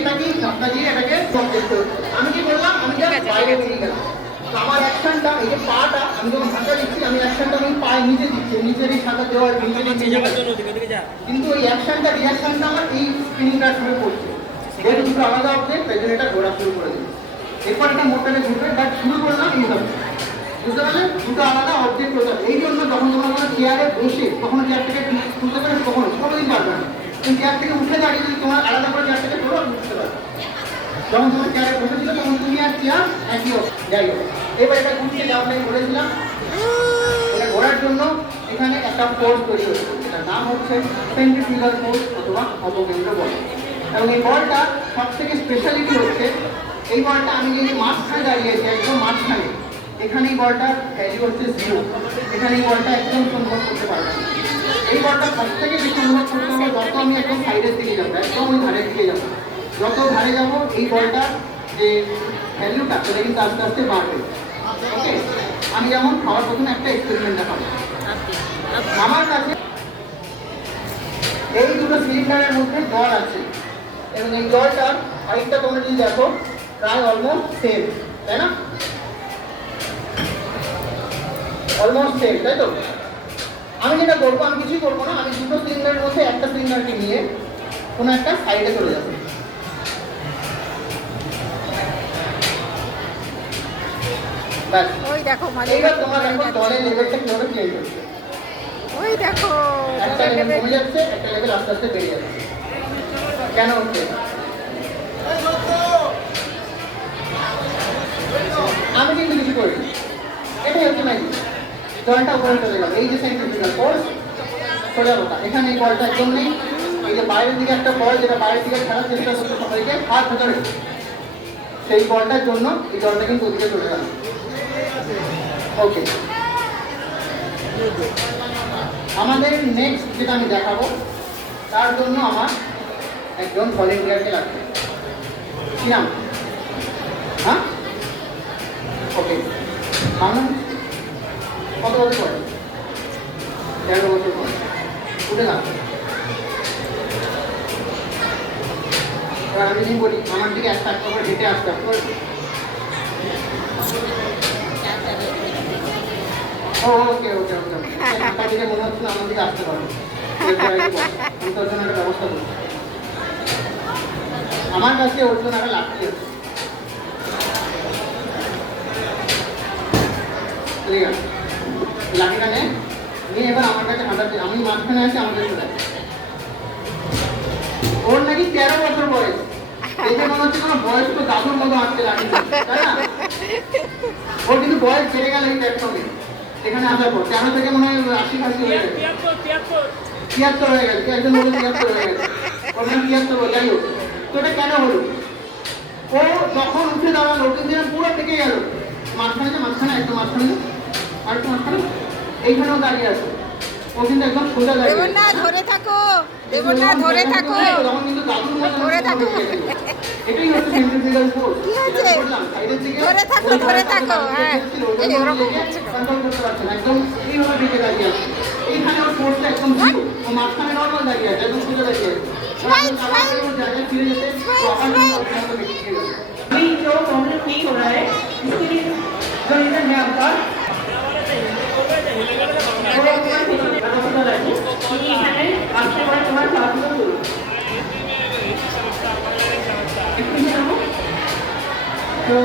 এটাকেই ধাক্কা দিয়ে এটাকে কমপ্লিট করতে হবে। আমি কি করলাম, আমি জাস্ট বাইরে বেরিয়ে গেলাম। তো আমার অ্যাকশনটা, এই যে পাটা আমি যখন ধাক্কা দিচ্ছি, আমি অ্যাকশনটা আমি পায়ে নিচে দিচ্ছি, নিচের এই সাদা দেওয়ার কিন্তু ওই অ্যাকশনটা রিয়াকশনটা আমার এই স্পিনিংটার সাথে পড়ছে। যেহেতু দুটো আলাদা অবজেক্ট, তাই জন্য এটা ঘোরা শুরু করে দিই। এরপর এটা মোটরে ঘুরবে, বাট শুরু করলাম এইভাবে, বুঝতে পারলে? দুটো আলাদা অবজেক্ট হয়ে যাবে। এই জন্য যখন তোমরা কোনো চেয়ারে বসে কখনো চেয়ার থেকে তুলতে পারবে, কোনোদিন পারবে না। তুমি চেয়ার থেকে উঠে দাঁড়িয়ে যদি তোমার আলাদা করে চেয়ার থেকে তোলো, বুঝতে পারবে। যখন তোমার চেয়ারে বসেছিল তখন তুমি আর চেয়ার একই হোক, যাই হোক। এবার এটা ঘুরতে যাওয়া আমি বলেছিলাম, এটা ঘোরার জন্য এখানে একটা ফোর্স তৈরি হচ্ছে, এটার নাম হচ্ছে সেন্ট্রিফিউগাল ফোর্স অথবা অপকেন্দ্র বল। এবং এই বলটা সব থেকে স্পেশালিটি হচ্ছে, এই বলটা আমি যে মাঝখানে দাঁড়িয়েছি, একদম মাঝখানে, এখানে এই বলটার ভ্যালু হচ্ছে 0। এখানে এই বলটা একদম অনুভব করতে পারবে না। এই বলটা সব থেকে বেশি অনুভব করতে হবে যত আমি একদম সাইডের দিকে যাবো, একদম ওই ধারের দিকে যাবো। যত ধারে যাবো এই বলটার যে ভ্যালুটা, সেটা কিন্তু আস্তে আস্তে বাড়বে। ওকে, আমি যেমন খাওয়ার প্রথমে একটা এক্সপেরিমেন্ট দেখাবো। আমার কাছে এই দুটো সিলিন্ডারের মধ্যে জল আছে, এবং এই জলটার হাইটটা তোমরা যদি দেখো প্রায় অলমোস্ট সেম, তাই না? অলমোস্ট সেম, তাই তো? আমি যেটা করবো, আমি কিছুই করবো না, আমি দুটো সিলিন্ডারের মধ্যে একটা সিলিন্ডারকে নিয়ে কোনো একটা সাইডে চলে যাবো। ওই দেখো এইবার তোমরা দেখো জলের লেভেলটা কিভাবে চেঞ্জ হচ্ছে। ওই দেখো একটা লেভেল কমে যাচ্ছে, একটা লেভেল আস্তে আস্তে বেড়ে যাচ্ছে। কেন হচ্ছে? আমি কিন্তু কিছু করিনি, এটাই হচ্ছে ম্যাজিক। জলটা উপরে চলে গেল, এই যে সেন্ট্রিফিউগাল ফোর্স সোজা কথা। এখানে এই বলটা একদম নেই, এই যে বাইরের দিকে একটা বল যেটা বাইরের দিকে খেলার চেষ্টা করছে সবাইকে, হাত ভেতরে, সেই বলটার জন্য এই জলটা কিন্তু ওদিকে চলে গেল। ওকে, আমাদের নেক্সট যেটা আমি দেখাবো, তার জন্য আমার একজন ভলেন্টিয়ারকে লাগবে। কি নাম? হ্যাঁ, ওকে। মানুষ কত বছর পরে? 13 বছর পরে উঠে গেল। এবার আমি যদি বলি আমার দিকে একটা একটা করে হেঁটে আসতে হবে, ওকে ওকে ওকে ওকে, একটা দিকে মনে হচ্ছে না আমার দিকে আসতে পারবো, আমি তোর জন্য একটা ব্যবস্থা করছি। আমার কাছে ওর জন্য একটা লাঠি আছে, ঠিক আছে? লাঠিটা নিয়ে এবার আমার কাছে হাঁটাতে, আমি মাঝখানে আছি, আমার কাছে চলে আসে। ওর নাকি 13 বছর বয়স, দেখে মনে হচ্ছে কোনো বয়স তো দাদুর মতো আসছে লাঠি, তাই না? ওর কিন্তু বয়স বেড়ে গেল এই একসঙ্গে এখানে আসার পর। 13 থেকে মনে হয় 80-85 হয়ে গেছে, 73 হয়ে গেছে, একজন বলে 73 হয়ে গেছে, ওর নাম 73। যাই হোক, তো এটা কেন হলো? ও যখন উঠে দাঁড়ালো কিন্তু পুরো থেকে গেল মাঝখানে, যে মাঝখানে একদম মাঝখানে, আর একটু মাঝখানে, এইখানেও দাঁড়িয়ে আছে। ও কিন্তু একদম সোজা দাঁড়িয়ে আছে। দেবনা ধরে থাকো, দেবনা ধরে থাকো, তখন কিন্তু দাদুর মতো ধরে থাকো। এটাই হচ্ছে সেন্ট্রিফিউগাল ফোর্স। কি আছে? ধরে থাকো, ধরে থাকো। হ্যাঁ, এই ওরকম কন্ট্রোল করতে পারছে না, একদম এইভাবে দিকে দাঁড়িয়ে আছে। এইখানে ওর ফোর্সটা একদম জিরো, ও মাঝখানে নর্মাল দাঁড়িয়ে আছে, একদম সোজা দাঁড়িয়ে আছে। জায়গায় ফিরে যেতে अभी जो प्रॉब्लम नहीं हो रहा है, इसके लिए जो रीजन है आपका, এখানে আসতে পারে তোমার সাহায্য করুন। তো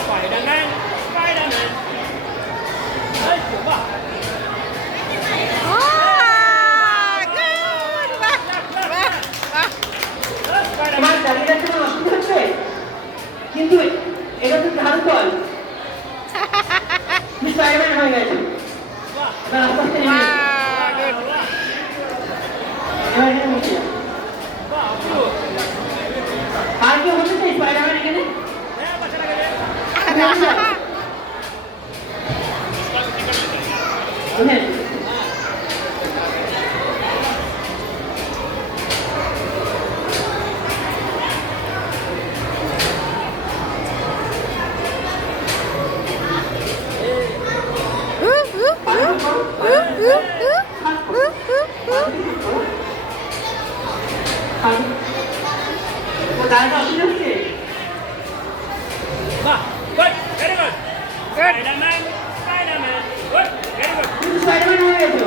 স্পাইডারম্যান স্পাইডারম্যান এই তো বাহ তোমার দাঁড়িয়ে রাখতে কোনো অসুবিধা হচ্ছে, কিন্তু এটা তো ধান কল স্পাইডারম্যান হয়ে গেছে। এবার আস্তে আস্তে নেমে আর কেউ হতে চাই স্পাইডারম্যান এখানে? ও দাঁড়াতে অসুবিধা হচ্ছে? বাহ, good, very good. Good. Spider-Man, Spider-Man, good, very good. তুমি স্পাইডারম্যান হয়ে গেছো।